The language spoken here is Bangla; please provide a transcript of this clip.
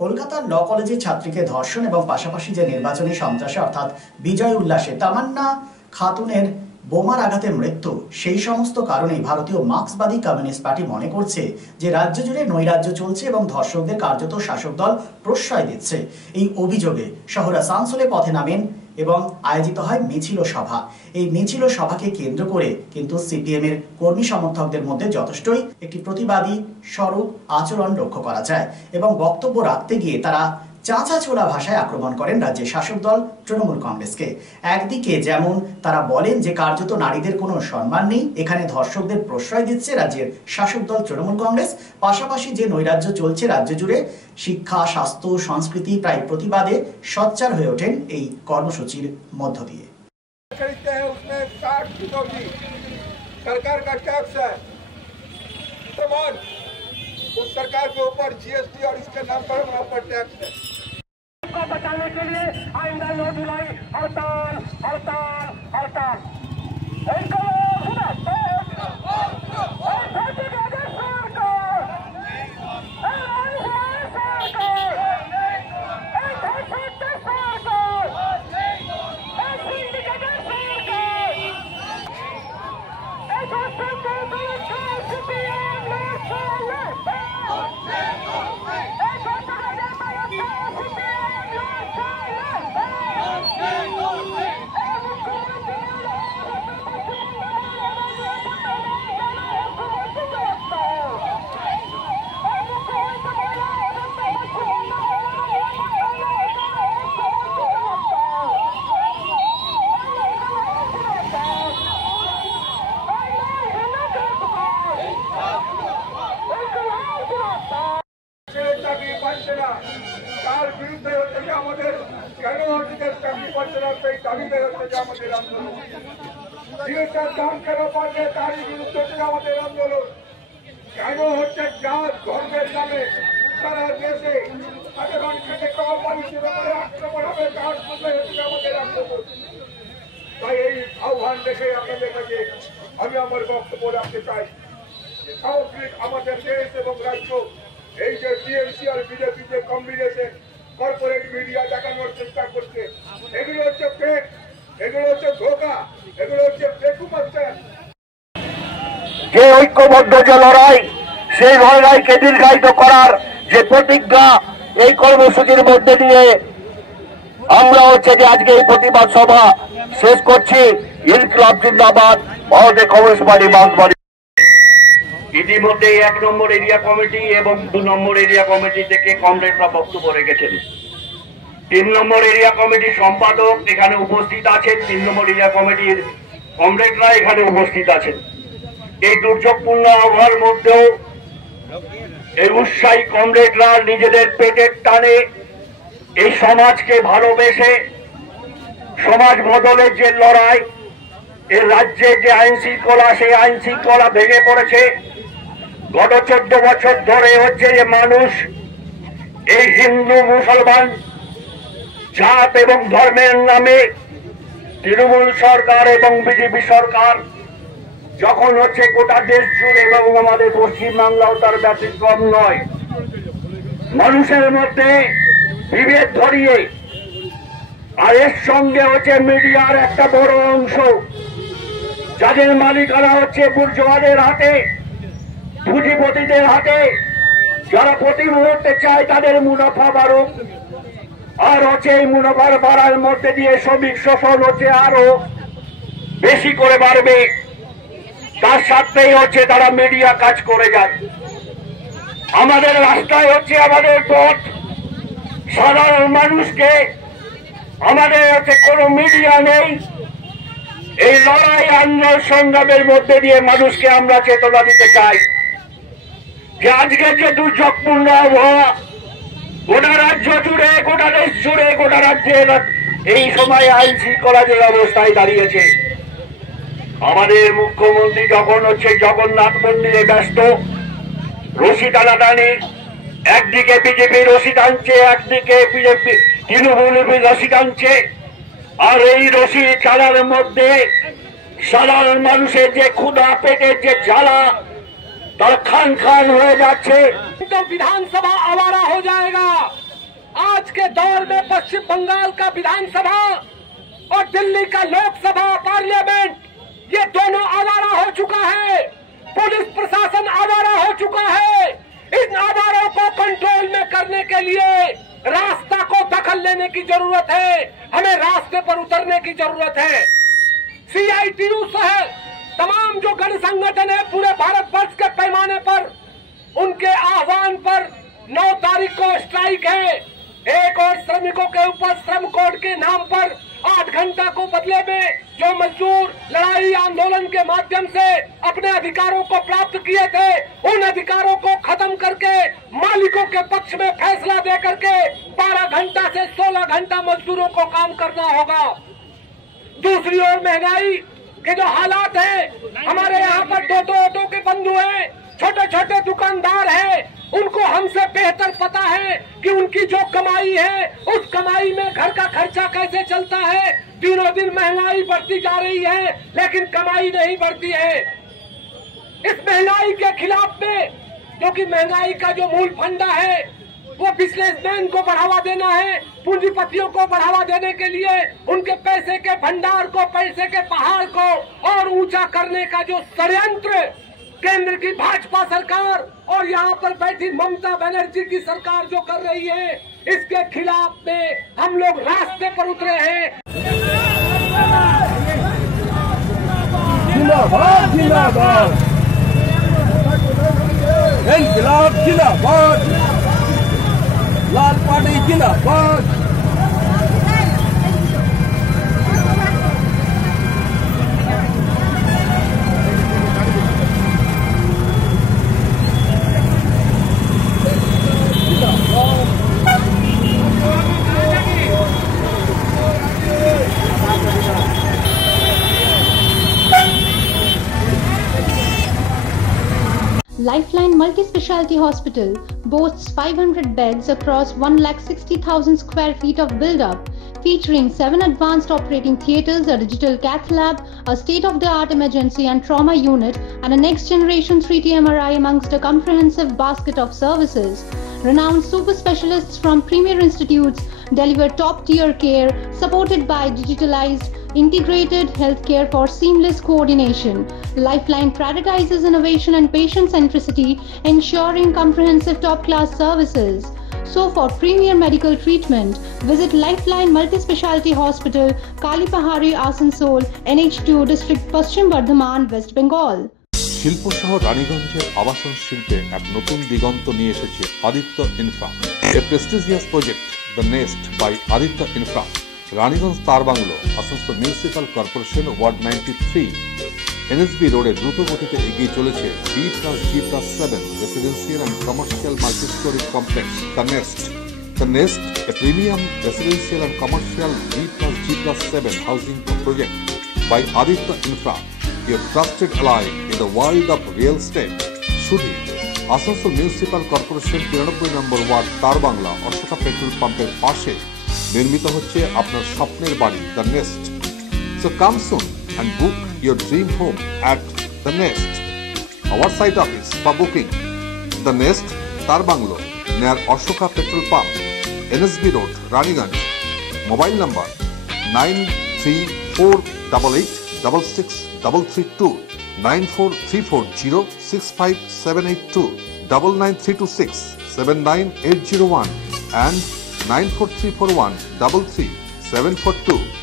কলকাতার ল কলেজের ছাত্রীকে ধর্ষণ এবং পাশাপাশি যে নির্বাচনী সন্ত্রাসে অর্থাৎ বিজয় উল্লাসে তামান্না খাতুনের বোমার আঘাতে মৃত্যু, সেই সমস্ত কারণেই ভারতীয় মার্ক্সবাদী কমিউনিস্ট পার্টি মনে করছে যে রাজ্য জুড়ে নৈরাজ্য চলছে এবং ধর্ষকদের কার্যত শাসক দল প্রশ্রয় দিচ্ছে। এই অভিযোগে শহর আসানসোলে পথে নামেন এবং আয়োজিত হয় মিছিল ও সভা। এই মিছিল ও সভাকে কেন্দ্র করে কিন্তু সিপিএম এর কর্মী সমর্থকদের মধ্যে যথেষ্টই একটি প্রতিবাদী স্বরূপ আচরণ লক্ষ্য করা যায় এবং বক্তব্য রাখতে গিয়ে তারা চাঁচা ছোলা ভাষায় আক্রমণ করেন রাজ্যের শাসক দল তৃণমূল কংগ্রেসকে। একদিকে যেমন তারা বলেন যে কার্যত নারীদের কোনো সম্মান নেই, এখানে ধর্ষকদের প্রশ্রয় দিচ্ছে রাজ্যের শাসক দল তৃণমূল কংগ্রেস, পাশাপাশি যে নৈরাজ্য চলছে রাজ্য জুড়ে শিক্ষা, স্বাস্থ্য, সংস্কৃতি প্রায় প্রতিবাদে সোচ্চার হয়ে ওঠেন এই কর্মসূচির মধ্য দিয়ে। सरकार का टैक्स है, उस सरकार के ऊपर जीएसटी और इसके नाम पर वहाँ पर टैक्स है। को बचाने के लिए आइंदा 9 जुलाई हड़ताल हड़ताल हड़ताल। তার বিরুদ্ধে হচ্ছে যে আমাদের কেন অধিকার চাকরি পাচ্ছে না সেই দাবিতে হচ্ছে যে আমাদের আন্দোলন। জিনিসটার দাম কেন পাচ্ছে তারই বিরুদ্ধে হচ্ছে আমাদের আন্দোলন। কেন হচ্ছে জাত ধর্মের নামে সারা দেশে সাধারণ খেটে খাওয়া মানুষের উপরে আক্রমণ হবে তার জন্য হচ্ছে আমাদের আন্দোলন। তাই এই আহ্বান দেখে আপনাদের কাছে আমি আমার বক্তব্য রাখতে চাই। সামগ্রিক আমাদের দেশ এবং রাজ্য এই যে টিএমসি আর বিজেপি যে কম্বিনেশন কর্পোরেট মিডিয়া দেখানোর চেষ্টা করছে, এগুলো হচ্ছে ফেক, এগুলো হচ্ছে ধোঁকা, এগুলো হচ্ছে ফেকুমাস্টার। যে ঐক্যবদ্ধ যে লড়াই, সেই লড়াইকে দীর্ঘায়িত করার যে প্রতিজ্ঞা এই কর্মসূচির মধ্যে দিয়ে আমরা হচ্ছে যে আজকে এই প্রতিবাদ সভা শেষ করছি। ইনকিলাব জিন্দাবাদ, ভারতীয় কমিউনিস্ট পার্টি মার্ক্সবাদী। ইতিমধ্যে 1 নম্বর এরিয়া কমিটি এবং 2 নম্বর এরিয়া কমিটি থেকে কমরেডরা বক্তব্য রেখেছেন। 3 নম্বর এরিয়া কমিটির সম্পাদক এখানে উপস্থিত আছেন, 3 নম্বর এরিয়া কমিটির কমরেডরা এখানে উপস্থিত আছেন। এই দুর্যোগপূর্ণ আবহাওয়ার মধ্যেও এই উৎসাহী কমরেডরা নিজেদের পেটের টানে এই সমাজকে ভালোবেসে সমাজ বদলের যে লড়াই, এই রাজ্যে যে আইন শৃঙ্খলা, সেই আইন শৃঙ্খলা ভেঙে পড়েছে। গত 14 বছর ধরে হচ্ছে যে মানুষ এই হিন্দু মুসলমান জাত এবং ধর্মের নামে তৃণমূল সরকার এবং বিজেপি সরকার যখন হচ্ছে গোটা দেশ জুড়ে এবং আমাদের পশ্চিমবাংলাও তার ব্যতিক্রম নয়, মানুষের মধ্যে বিভেদ ধরিয়ে, আর এর সঙ্গে হচ্ছে মিডিয়ার একটা বড় অংশ যাদের মালিকানা হচ্ছে বুর্জোয়াদের হাতে, পুঁজিপতিদের হাতে, যারা প্রতি মুহূর্তে চায় তাদের মুনাফা বাড়ুক, আর হচ্ছে এই মুনাফার বাড়ার মধ্যে দিয়ে শ্রমিক শোষণ হচ্ছে আরো বেশি করে বাড়বে। তার সাথেই হচ্ছে তারা মিডিয়া কাজ করে যায়। আমাদের রাস্তায় হচ্ছে আমাদের পথ, সাধারণ মানুষকে আমাদের হচ্ছে কোনো মিডিয়া নেই। এই লড়াই আন্দোলন সংগ্রামের মধ্যে দিয়ে মানুষকে আমরা চেতনা দিতে চাই যে আজকের যে দুর্যোগপূর্ণ আবহাওয়া গোটা রাজ্য জুড়ে, গোটা দেশ জুড়ে, গোটা রাজ্যে এই সময় আইন শৃঙ্খলা যে অবস্থায় দাঁড়িয়েছে, আমাদের মুখ্যমন্ত্রী যখন হচ্ছে জগন্নাথ মন্দিরে ব্যস্ত, রশি টানাটানি, একদিকে বিজেপি রশি টানছে, একদিকে বিজেপি তৃণমূল রশি টানছে, আর এই রশি টানার মধ্যে সাধারণ মানুষের যে ক্ষুধা, পেটের যে জ্বালা, তারা खान खान हो जाच्छे। तो विधानसभा आवारा हो जाएगा, दौर में पश्चिम बंगाल का विधानसभा और दिल्ली का लोकसभा पार्लियामेंट, ये दोनों आवारा हो चुका है। पुलिस प्रशासन आवारा हो चुका है। इन आवारों को कंट्रोल में करने के लिए रास्ता को दखल लेने की जरूरत है। हमें रास्ते पर उतरने की जरूरत है। CITU सह तमाम जो गण संगठन है पूरे भारतवर्ष के पैमाने पर, उनके आह्वान पर 9 तारीख को स्ट्राइक है। एक और श्रमिकों के ऊपर श्रम कोड के नाम पर 8 घंटा को बदले में जो मजदूर लड़ाई आंदोलन के माध्यम से अपने अधिकारों को प्राप्त किए थे, उन अधिकारों को खत्म करके मालिकों के पक्ष में फैसला दे करके 12 घंटा से 16 घंटा मजदूरों को काम करना होगा। दूसरी ओर महंगाई के जो हालात हैं, हमारे यहाँ पर टोटो के बंधु हैं, छोटे छोटे दुकानदार हैं, उनको हमसे बेहतर पता है कि उनकी जो कमाई है उस कमाई में घर का खर्चा कैसे चलता है। दिनों दिन महंगाई बढ़ती जा रही है लेकिन कमाई नहीं बढ़ती है। इस महंगाई के खिलाफ में, क्योंकि महंगाई का जो मूल फंडा है वो बिजनेसमैन को बढ़ावा देना है, पूंजीपतियों को बढ़ावा देने के लिए उनके पैसे के भंडार को, पैसे के पहाड़ को और ऊंचा करने का जो षड्यंत्र केंद्र की भाजपा सरकार और यहाँ पर बैठी ममता बनर्जी की सरकार जो कर रही है, इसके खिलाफ में हम लोग रास्ते पर उतरे हैं। जिंदाबाद जिंदाबाद, इनकलाब जिंदाबाद, लाल पार्टी जिंदाबाद। Lifeline Multi-Speciality Hospital boasts 500 beds across 1,60,000 square feet of build-up, featuring 7 advanced operating theatres, a digital cath lab, a state-of-the-art emergency and trauma unit, and a next-generation 3D MRI amongst a comprehensive basket of services. Renowned super specialists from premier institutes deliver top-tier care, supported by digitalized, integrated healthcare for seamless coordination. Lifeline prioritizes innovation and patient centricity, ensuring comprehensive top-class services. So for premier medical treatment, visit Lifeline Multi-Speciality Hospital, Kalipahari, Asansol, NH2 District, Paschim Bardhaman, West Bengal. শিল্পসহ রানীগঞ্জের আবাসন শিল্পে এক নতুন দিগন্ত নিয়ে এসেছে আদিত্য ইনফ্রা, এ prestigious project the nest by Aditya Infra. Raniganj তার বাংলো, Asansol municipal corporation, ward 93, NSB রোডে দ্রুত গতিতে এগিয়ে চলেছে B+G+7 residential and commercial multi storey complex the nest. The nest, a premium residential and commercial B+G+7 housing project by Aditya Infra, your trusted ally in the world of real estate. শুধু আসানসোল মিউনিসিপ্যাল কর্পোরেশন 93 নম্বর ওয়ার্ড তার বাংলা অশোকা পেট্রোল পাম্পের পাশে নির্মিত হচ্ছে আপনার স্বপ্নের বাড়ি the Nest. So come soon and book your dream home at The Nest. Our site office for booking: The Nest, Tar Banglo, near Ashoka Petrol Pump, NSB Road, Raniganj. Mobile number 9348866332, 9434065782, 99326 79801 and 94341 33742.